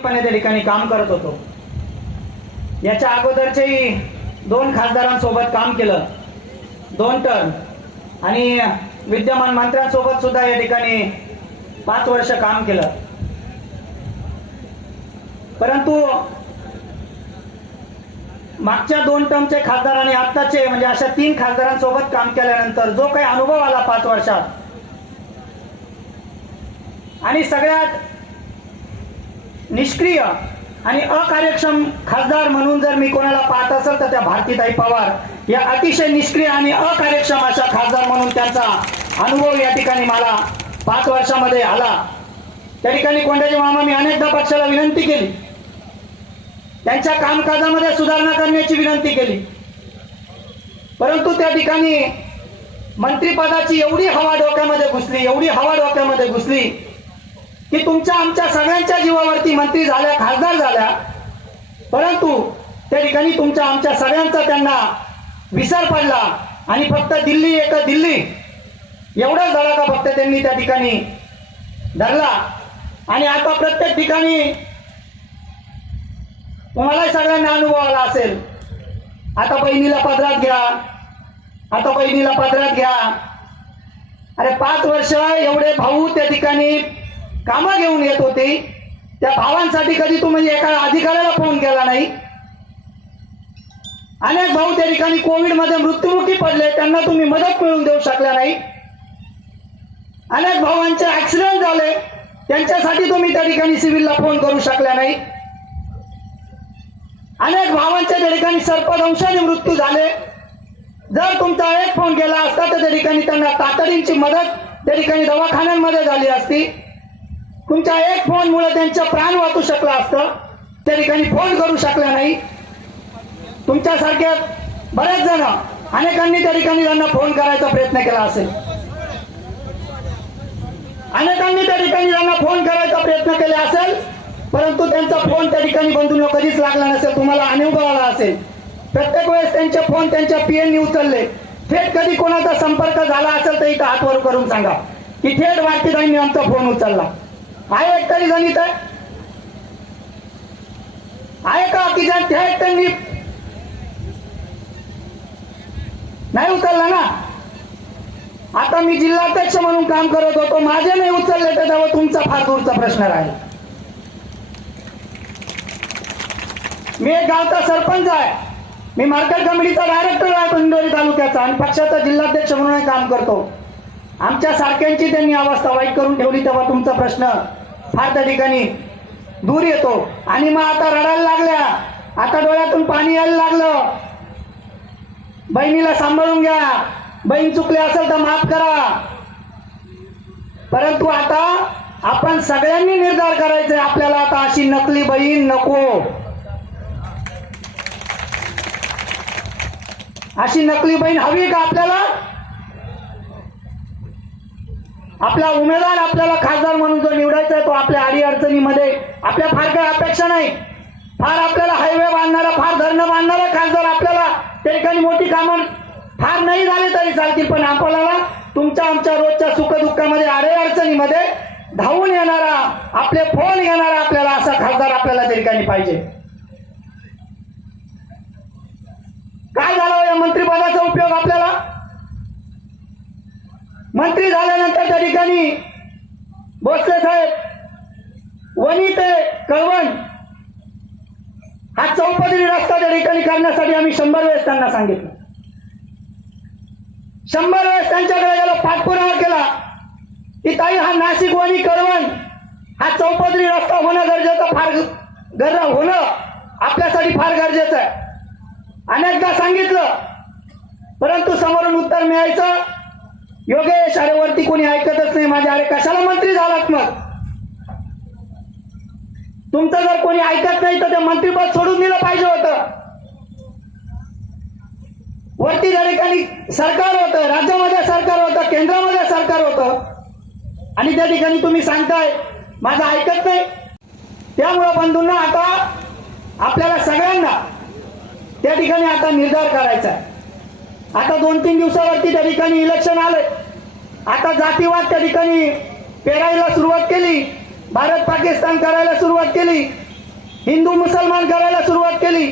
प्रामाणिकपणे त्या ठिकाणी काम करत होतो. याच्या अगोदरच्याही दोन खासदारांसोबत काम केलं. दोन टर्म. आणि विद्यमान मंत्र्यांसोबत सुद्धा या ठिकाणी पाच वर्ष काम केलं. परंतु मागच्या दोन टर्मचे खासदार आणि आत्ताचे म्हणजे अशा तीन खासदारांसोबत काम केल्यानंतर जो काही अनुभव आला पाच वर्षात आणि सगळ्यात निष्क्रिय आणि अकार्यक्षम खासदार म्हणून जर मी कोणाला पाहत असेल तर त्या भारतीताई पवार या अतिशय निष्क्रिय आणि अकार्यक्षम अशा खासदार म्हणून त्यांचा अनुभव या ठिकाणी मला पाच वर्षामध्ये आला. त्या ठिकाणी कोंडाजी मामा मी अनेकदा पक्षाला विनंती केली. त्यांच्या कामकाजामध्ये सुधारणा करण्याची विनंती केली. परंतु त्या ठिकाणी मंत्रिपदाची एवढी हवा डोक्यामध्ये घुसली एवढी हवा डोक्यामध्ये घुसली की तुमच्या आमच्या सगळ्यांच्या जीवावरती मंत्री झाल्या खासदार झाल्या परंतु त्या ठिकाणी तुमच्या आमच्या सगळ्यांचा त्यांना विसर पडला आणि फक्त दिल्ली एक दिल्ली. एवढाच धडाका फक्त त्यांनी त्या ठिकाणी धरला. आणि आता प्रत्येक ठिकाणी तुम्हाला सगळ्यांना अनुभव आला असेल. आता बहिणीला पदरात घ्या. आता बहिणीला पदरात घ्या. अरे पाच वर्ष एवढे भाऊ त्या ठिकाणी कामं घेऊन येत होते. त्या भावांसाठी कधी तुम्ही म्हणजे एका अधिकाऱ्याला फोन केला नाही? अनेक भाऊ त्या ठिकाणी कोविडमध्ये मृत्युमुखी पडले. त्यांना तुम्ही मदत मिळवून देऊ शकल्या नाही. अनेक भावांचे ऍक्सिडेंट झाले. त्यांच्यासाठी तुम्ही त्या ठिकाणी सिव्हिलला फोन करू शकल्या नाही. अनेक भावांच्या त्या ठिकाणी सर्पदंशाने मृत्यू झाले. जर तुमचा एक फोन केला असता तर त्या ठिकाणी त्यांना तातडीची मदत त्या ठिकाणी दवाखान्यांमध्ये झाली असती. तुमच्या एक फोनमुळे त्यांचा प्राण वाचू शकला असतं. त्या ठिकाणी फोन करू शकला नाही. तुमच्यासारख्या बरेच जण अनेकांनी त्या ठिकाणी त्यांना फोन करायचा प्रयत्न केला असेल. अनेकांनी त्या ठिकाणी त्यांना फोन करायचा प्रयत्न केला असेल परंतु त्यांचा फोन त्या ठिकाणी बंधूंना कधीच लागला नसेल तुम्हाला अनुभव आला असेल. प्रत्येक वेळेस त्यांचे फोन त्यांच्या पीएननी उचलले. थेट कधी कोणाचा संपर्क झाला असेल तर इथं हातवर करून सांगा. की थेट भारतीदाईंनी आमचा फोन उचलला. आहे एक तरी जण आहे का की जण थेट त्यांनी. नाही उचलला ना? आता मी जिल्हाध्यक्ष म्हणून काम करत होतो. माझे नाही उचलले तर तुमचा फार दूरचा प्रश्न राहील. मी एक गावचा सरपंच आहे. मी मार्केट कमिटीचा डायरेक्टर आहे इंदोरी तालुक्याचा आणि पक्षाचा जिल्हाध्यक्ष म्हणून काम करतो. आमच्या सारख्यांची त्यांनी अवस्था वाईट करून ठेवली तेव्हा तुमचा प्रश्न फार त्या ठिकाणी दूर येतो. आणि मग आता रडायला लागल्या. आता डोळ्यातून पाणी यायला लागलं. बहिणीला सांभाळून घ्या. बहीण चुकले असेल तर माफ करा. परंतु आता आपण सगळ्यांनी निर्धार करायचे आपल्याला आता अशी नकली बहीण नको. अशी नकली बहीण हवी का आपल्याला? आपला उमेदवार आपल्याला खासदार म्हणून जो निवडायचा आहे तो आपल्या अडीअडचणीमध्ये आपल्या फार काही अपेक्षा नाही. फार आपल्याला हायवे बांधणारा फार धरणं बांधणारा खासदार आपल्याला त्या ठिकाणी मोठी कामं फार नाही झाले तरी चालतील. पण आपल्याला तुमच्या आमच्या रोजच्या सुखदुःखामध्ये अडे अडचणीमध्ये धावून येणारा आपले फोन घेणारा आपल्याला असा खासदार आपल्याला त्या ठिकाणी पाहिजे. काय झालं या मंत्रिपदाचा उपयोग आपल्याला? मंत्री झाल्यानंतर त्या ठिकाणी भोसले साहेब वणी ते कळवण हा चौपदरी रस्ता त्या ठिकाणी करण्यासाठी आम्ही शंभर वेळेस त्यांना सांगितलं. शंभर वेळेस त्यांच्याकडे गेलो पाठपुरावा केला. की ताई हा नाशिक वणी कळवण हा चौपदरी रस्ता होणं गरजेचं फार गर होणं आपल्यासाठी फार गरजेचं आहे. अनेकदा सांगितलं परंतु समोरून उत्तर मिळायचं. योगेश अरे वरती कोणी ऐकतच नाही माझ्या. अरे कशाला मंत्री झालात मग? तुमचं जर कोणी ऐकत नाही तर ते मंत्रीपद सोडून दिलं पाहिजे होतं. वरती त्या ठिकाणी सरकार होतं राज्यामध्ये सरकार होतं केंद्रामध्ये सरकार होतं. आणि त्या ठिकाणी तुम्ही सांगताय माझं ऐकत नाही. त्यामुळं बंधूंना आता आपल्याला सगळ्यांना त्या ठिकाणी आता निर्धार करायचा आहे. आता दोन तीन दिवसावरती त्या ठिकाणी इलेक्शन आले. आता जातीवाद त्या ठिकाणी पेरायला सुरुवात केली. भारत पाकिस्तान करायला सुरुवात केली. हिंदू मुसलमान करायला सुरुवात केली.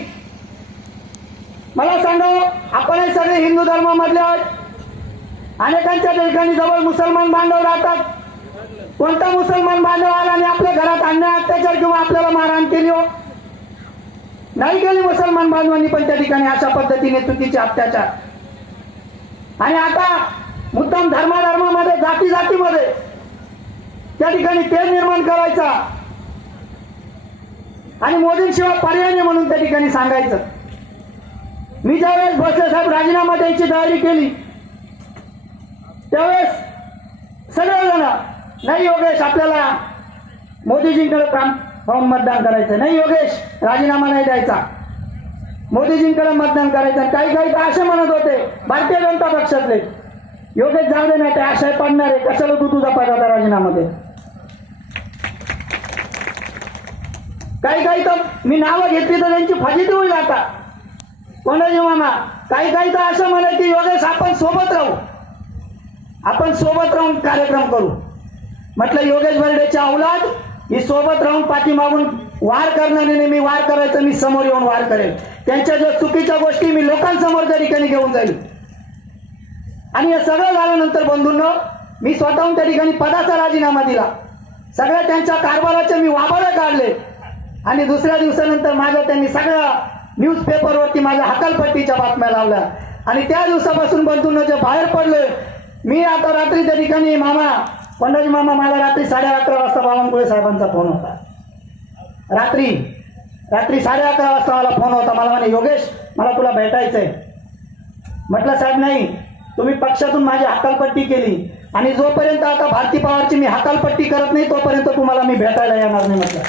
मला सांगा आपण हे सगळे हिंदू धर्मामधले आहोत. अनेकांच्या ठिकाणी जवळ मुसलमान बांधव राहतात. कोणता मुसलमान बांधव आला आणि आपल्या घरात अन्याय अत्याचार किंवा आपल्याला मारहाण केली हो? नाही केली मुसलमान बांधवांनी पण त्या ठिकाणी अशा पद्धतीने चुकीचे अत्याचार. आणि आता मुद्दाम धर्माधर्मामध्ये जाती जातीमध्ये त्या ठिकाणी तेल निर्माण करायचा. आणि मोदींशिवाय पर्याय नाही म्हणून त्या ठिकाणी सांगायचं. मी ज्यावेळेस भोसले साहेब राजीनामा द्यायची तयारी केली त्यावेळेस सगळेजण नाही योगेश आपल्याला मोदीजींकडे काम फॉर्म मतदान करायचं नाही योगेश राजीनामा नाही द्यायचा. मोदीजींकडे मतदान करायचं आणि काही काही तर असे म्हणत होते भारतीय जनता पक्षातले. योगेश जाऊ दे नाही ते आशय पडणार आहे कशाला तू तुझा पदाचा राजीनामा दे? काही काही तर मी नावं घेतली तर त्यांची फाजी होईल जाता कोणाजी मामा? काही काही तर असं म्हणत की योगेश आपण सोबत राहू. आपण सोबत राहून कार्यक्रम करू. म्हटलं योगेश बर्डेच्या औलाद ही सोबत राहून पाठीमागून वार करणारे मी वार करायचं मी समोर येऊन वार करेल त्यांच्या ज्या चुकीच्या गोष्टी मी लोकांसमोर त्या ठिकाणी घेऊन जाईल. आणि हे सगळं झाल्यानंतर बंधूंनो मी स्वतःहून त्या ठिकाणी पदाचा राजीनामा दिला. सगळ्या त्यांच्या कारभाराचे मी वाबाडे काढले. आणि दुसऱ्या दिवसानंतर माझ्या त्यांनी सगळ्या न्यूजपेपरवरती माझ्या हकालपट्टीच्या बातम्या लावल्या. आणि त्या दिवसापासून बंधूंनो जे बाहेर पडले मी आता रात्री त्या ठिकाणी मामा पंडाजी मामा मला रात्री साडे अकरा वाजता बावनकुळे साहेबांचा फोन होता. रात्री रात्री साडे अकरा वाजता मला फोन होता. मला म्हणे योगेश मला तुला भेटायचंय. म्हटलं साहेब नाही. तुम्ही पक्षातून माझी हकालपट्टी केली. आणि जोपर्यंत आता भारती पवारची मी हकालपट्टी करत नाही तोपर्यंत तुम्हाला मी भेटायला येणार नाही म्हटलं.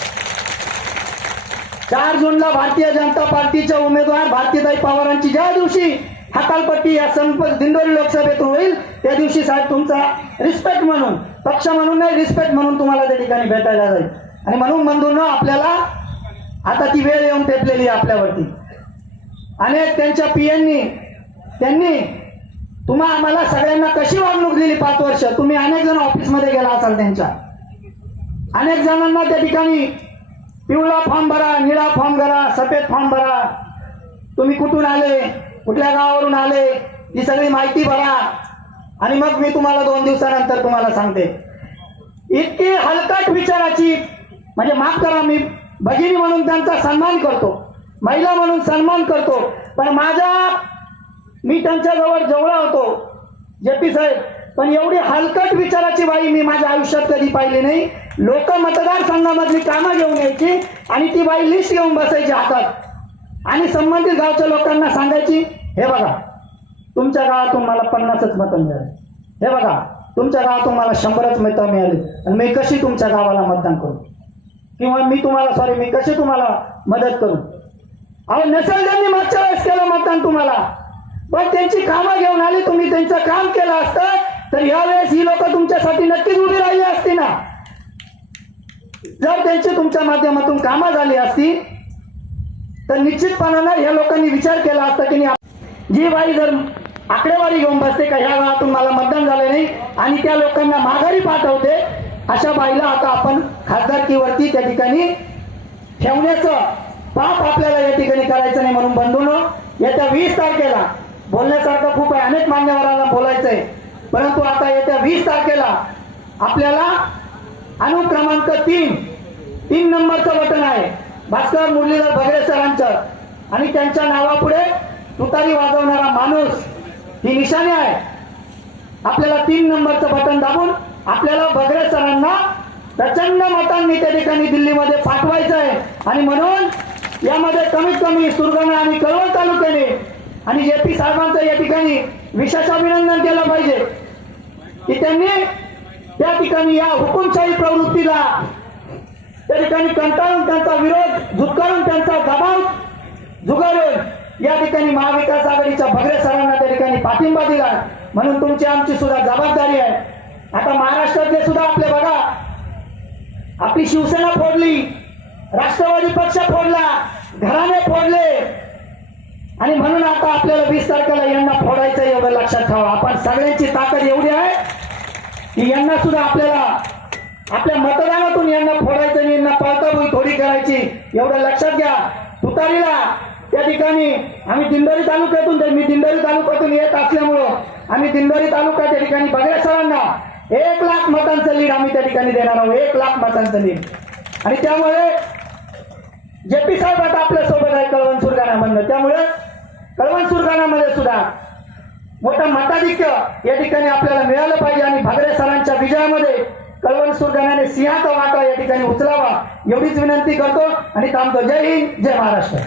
चार जूनला भारतीय जनता पार्टीचे उमेदवार भारतीताई पवारांची ज्या दिवशी हकालपट्टी या संप दिंडोरी लोकसभेत होईल त्या दिवशी साहेब तुमचा रिस्पेक्ट म्हणून पक्ष म्हणून नाही रिस्पेक्ट म्हणून तुम्हाला त्या ठिकाणी भेटायला जाईल. आणि म्हणून बंधूंना आपल्याला आता ती वेळ येऊन टेपलेली आहे आपल्यावरती. अनेक त्यांच्या पियांनी त्यांनी तुम्हा आम्हाला सगळ्यांना कशी वागणूक दिली पाच वर्ष? तुम्ही अनेक जण ऑफिसमध्ये गेला असाल त्यांच्या. अनेक जणांना त्या ठिकाणी पिवळा फॉर्म भरा निळा फॉर्म भरा सफेद फॉर्म भरा. तुम्ही कुठून आले? कुठल्या गावावरून आले? ही सगळी माहिती भरा. आणि मग मी तुम्हाला दोन दिवसानंतर तुम्हाला सांगते. इतकी हलकट विचाराची म्हणजे माफ करा मी भगिनी म्हणून त्यांचा सन्मान करतो महिला म्हणून सन्मान करतो पण माझ्या मी त्यांच्याजवळ जेवढा होतो जे पी साहेब पण एवढी हलकट विचाराची बाई मी माझ्या आयुष्यात कधी पाहिली नाही. लोक मतदारसंघामधली कामं घेऊन यायची आणि ती बाई लिस्ट घेऊन बसायची हातात. आणि संबंधित गावच्या लोकांना सांगायची हे बघा तुमच्या गावातून मला पन्नासच मतं मिळाली. हे बघा तुमच्या गावातून मला शंभरच मतं मिळाली आणि मी कशी तुमच्या गावाला मतदान करू? किंवा मी तुम्हाला सॉरी मी कशी तुम्हाला मदत करू? अहो नसेल त्यांनी मागच्या वेळेस केलं मतदान तुम्हाला. पण त्यांची कामं घेऊन आली तुम्ही त्यांचं काम केलं असतं तर यावेळेस ही लोक तुमच्यासाठी नक्कीच उभी राहिली असती ना. जर त्यांची तुमच्या माध्यमातून कामं झाली असती तर निश्चितपणानं या लोकांनी विचार केला असता की नाही, जी बाई जर आकडेवारी घेऊन बसते का ह्या गावातून मला मतदान झालं नाही आणि त्या लोकांना माघारी पाठवते अशा बाईला आता आपण खासदारकीवरती त्या ठिकाणी ठेवण्याचं पाप आपल्याला या ठिकाणी करायचं नाही म्हणून बंधून येत्या वीस तारखेला बोलण्यासारखं खूप आहे. अनेक मान्यवरांना बोलायचंय. परंतु आता येत्या वीस तारखेला आपल्याला अनुक्रमांक तीन तीन नंबरचं बटन आहे. भास्कर मुरलीधर भगरे सरांचं. आणि त्यांच्या नावापुढे तुतारी वाजवणारा माणूस ही निशाणी आहे. आपल्याला तीन नंबरचं बटन दाबून आपल्याला भगरे सरांना प्रचंड मतांनी त्या ठिकाणी दिल्लीमध्ये पाठवायचं आहे आणि म्हणून यामध्ये कमीत कमी सुरगाणा आणि कळवण तालुक्याने आणि जे पी साहेबांचं या ठिकाणी विशेष अभिनंदन केलं पाहिजे की त्यांनी त्या ठिकाणी या हुकुमशाही प्रवृत्तीला त्या ठिकाणी कंटाळून त्यांचा विरोध झुकारून त्यांचा दबाव झुगारून या ठिकाणी महाविकास आघाडीच्या भगरे सरांना त्या ठिकाणी पाठिंबा दिला. म्हणून तुमची आमची सुद्धा जबाबदारी आहे. आता महाराष्ट्रातले सुद्धा आपले बघा. आपली शिवसेना फोडली राष्ट्रवादी पक्ष फोडला घराने फोडले. आणि म्हणून आता आपल्याला वीस तारखेला यांना फोडायचं एवढं लक्षात ठेवा. आपण सगळ्यांची ताकद एवढी आहे की यांना सुद्धा आपल्याला आपल्या मतदानातून यांना फोडायचं आणि यांना पळताबोई थोडी करायची एवढं लक्षात घ्या. तुतारीला त्या ठिकाणी आम्ही दिंडोरी तालुक्यातून मी दिंडोरी तालुक्यातून येत असल्यामुळं आम्ही दिंडोरी तालुका त्या ठिकाणी बगड्या सरांना. एक लाख मतांचं लीड आम्ही त्या ठिकाणी देणार आहोत. एक लाख मतांचं लीड. आणि त्यामुळे जे पी साहेब आता आपल्यासोबत आहे कळवण सुरगाणामधनं त्यामुळे कळवण सुरगाणामध्ये सुद्धा मोठं मताधिक्य या ठिकाणी आपल्याला मिळालं पाहिजे. आणि भागरे सरांच्या विजयामध्ये कळवण सुरगाण्याने सिंहाचा वाटा या ठिकाणी उचलावा एवढीच विनंती करतो. आणि थांबतो. जय हिंद जय महाराष्ट्र.